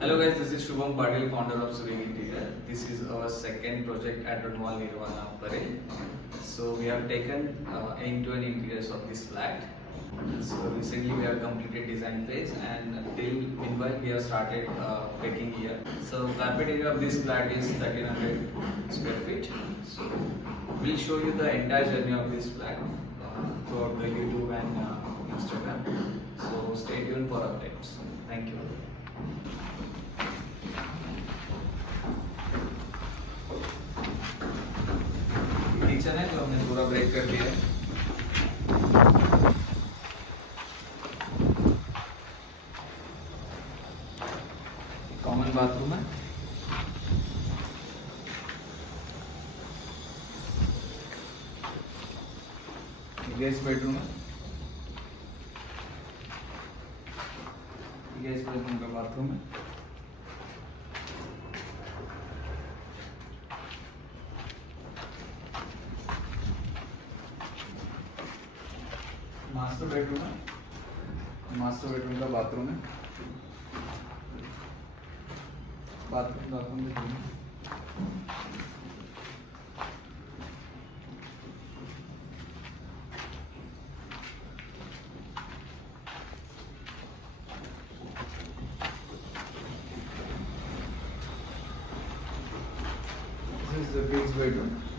Hello guys, this is Shubham Parel, founder of Surekh Interior. This is our second project at Runwal Nirvana Parel. So we have taken end-to-end interiors of this flat. So recently we have completed design phase and till meanwhile we have started packing here. So carpet area of this flat is 1300 square feet. So we'll show you the entire journey of this flat throughout the YouTube and Instagram. So stay tuned for updates. Thank you. Kitchen है जो हमने पूरा break कर दिया है। Common bathroom है। Guest bedroom है। Guest bedroom का बाथरूम है। मास्टर बेडरूम है। मास्टर बेडरूम का बाथरूम है। Bathroom This is the kids bedroom.